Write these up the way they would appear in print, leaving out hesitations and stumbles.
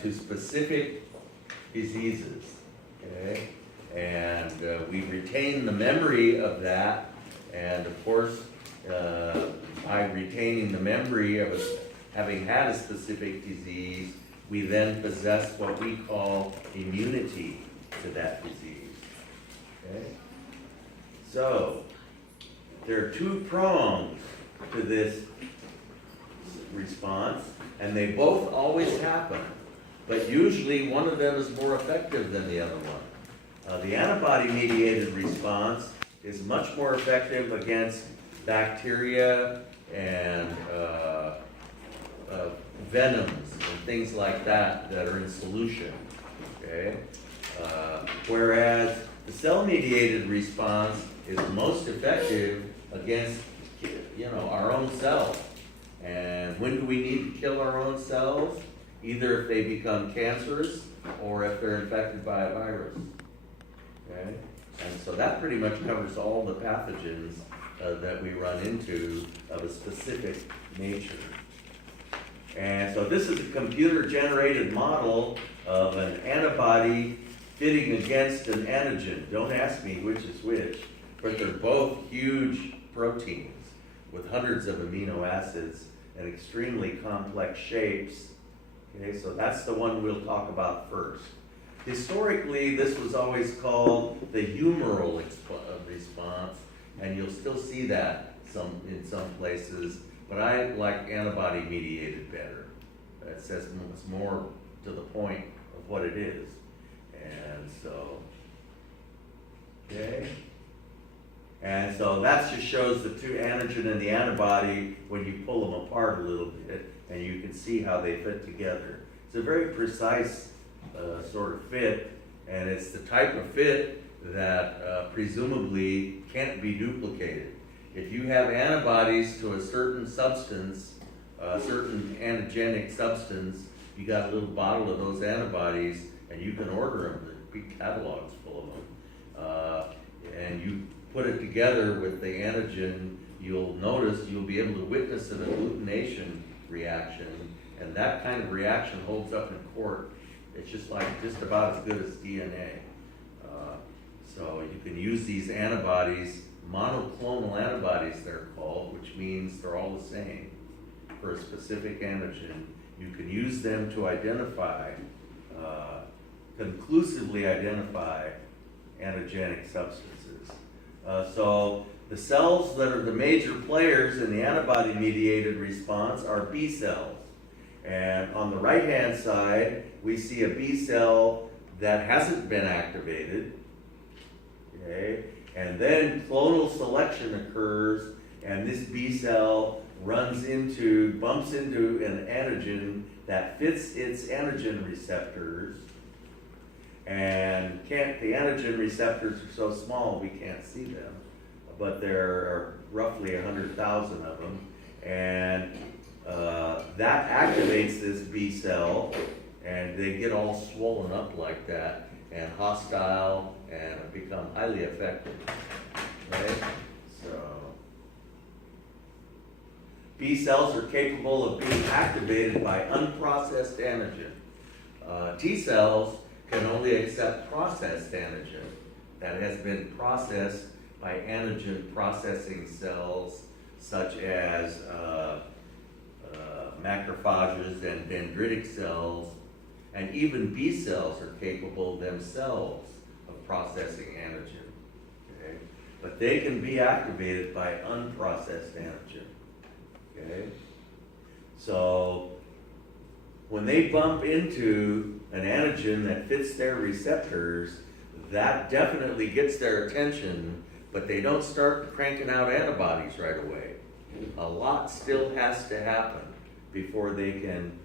to specific diseases, okay? And we retain the memory of that, and of course, by retaining the memory of having had a specific disease, we then possess what we call immunity to that disease, okay? So, there are two prongs to this response, and they both always happen, but usually one of them is more effective than the other one. The antibody-mediated response is much more effective against bacteria and venoms and things like that that are in solution, okay? Whereas the cell-mediated response is most effective against, our own cells. And when do we need to kill our own cells? Either if they become cancerous or if they're infected by a virus. Okay? And so that pretty much covers all the pathogens that we run into of a specific nature. And so this is a computer-generated model of an antibody fitting against an antigen. Don't ask me which is which, but they're both huge proteins with hundreds of amino acids and extremely complex shapes. Okay, so that's the one we'll talk about first. Historically, this was always called the humoral response, and you'll still see that in some places, but I like antibody-mediated better. It says it's more to the point of what it is. And so, okay. And so that just shows the two antigen and the antibody when you pull them apart a little bit, and you can see how they fit together. It's a very precise sort of fit, and it's the type of fit that presumably can't be duplicated. If you have antibodies to a certain substance, a certain antigenic substance, you got a little bottle of those antibodies, and you can order them. There's big catalogs full of them. And you put it together with the antigen, you'll notice you'll be able to witness an agglutination reaction, and that kind of reaction holds up in court. It's just about as good as DNA. So you can use these antibodies, monoclonal antibodies they're called, which means they're all the same for a specific antigen. You can use them to identify, conclusively identify antigenic substances. So the cells that are the major players in the antibody-mediated response are B cells. And on the right-hand side, we see a B cell that hasn't been activated. Okay? And then clonal selection occurs, and this B cell bumps into an antigen that fits its antigen receptors. And the antigen receptors are so small we can't see them, but there are roughly 100,000 of them, and that activates this B cell, and they get all swollen up like that and hostile and become highly effective. Okay? So B cells are capable of being activated by unprocessed antigen. T cells can only accept processed antigen that has been processed by antigen processing cells such as macrophages and dendritic cells, and even B cells are capable themselves of processing antigen. Okay? But they can be activated by unprocessed antigen. Okay? So when they bump into an antigen that fits their receptors, that definitely gets their attention, but they don't start cranking out antibodies right away. A lot still has to happen before they can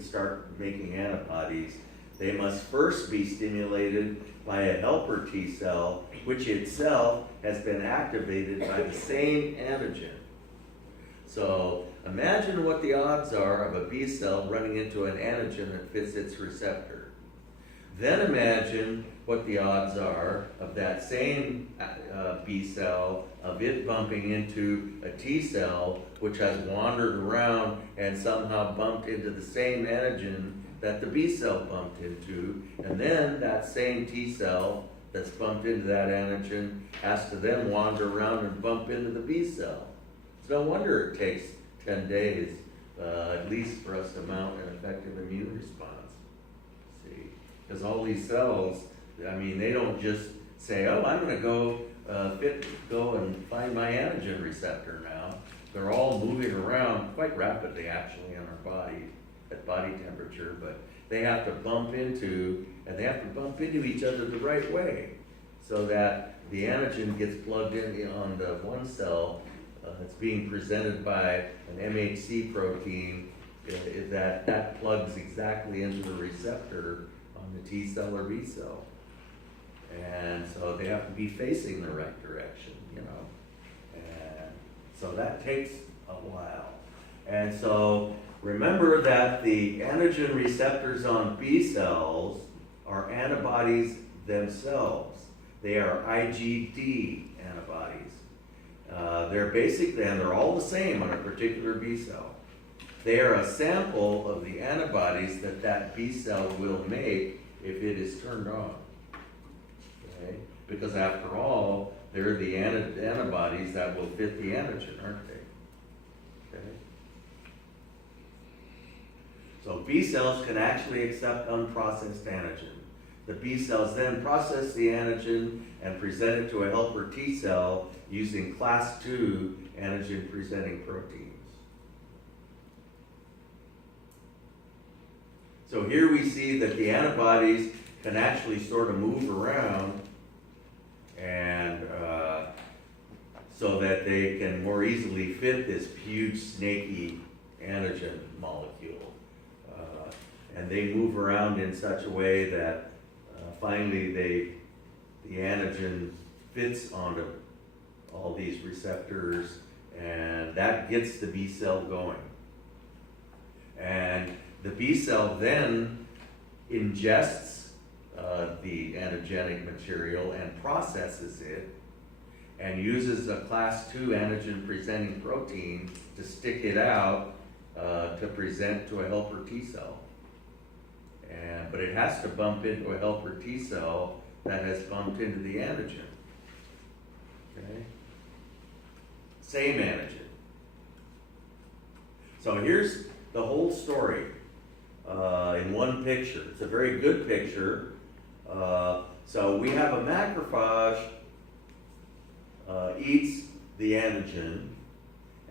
start making antibodies. They must first be stimulated by a helper T cell, which itself has been activated by the same antigen. So imagine what the odds are of a B cell running into an antigen that fits its receptor. Then imagine what the odds are of that same B cell, of it bumping into a T cell which has wandered around and somehow bumped into the same antigen that the B cell bumped into, and then that same T cell that's bumped into that antigen has to then wander around and bump into the B cell. It's no wonder it takes 10 days, at least for us to mount an effective immune response. See, because all these cells, I mean, they don't just say, oh, I'm gonna go and find my antigen receptor now. They're all moving around quite rapidly actually in our body at body temperature, but they have to bump into, and they have to bump into each other the right way so that the antigen gets plugged in on the one cell that's being presented by an MHC protein that plugs exactly into the receptor on the T cell or B cell. And so they have to be facing the right direction, you know. And so that takes a while. And so remember that the antigen receptors on B cells are antibodies themselves. They are IgD antibodies. They're basically, and they're all the same on a particular B cell. They are a sample of the antibodies that B cell will make if it is turned on. Okay? Because after all, they're the antibodies that will fit the antigen, aren't they? Okay? So B cells can actually accept unprocessed antigen. The B cells then process the antigen and present it to a helper T cell using class II antigen presenting proteins. So here we see that the antibodies can actually sort of move around and so that they can more easily fit this huge snaky antigen molecule. And they move around in such a way that finally the antigen fits onto all these receptors, and that gets the B cell going. And the B cell then ingests the antigenic material and processes it and uses a class II antigen presenting protein to stick it out to present to a helper T cell. But it has to bump into a helper T cell that has bumped into the antigen. Okay? Same antigen. So here's the whole story in one picture. It's a very good picture. So we have a macrophage eats the antigen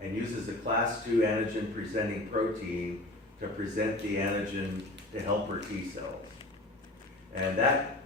and uses a class II antigen presenting protein to present the antigen to helper T cells. And that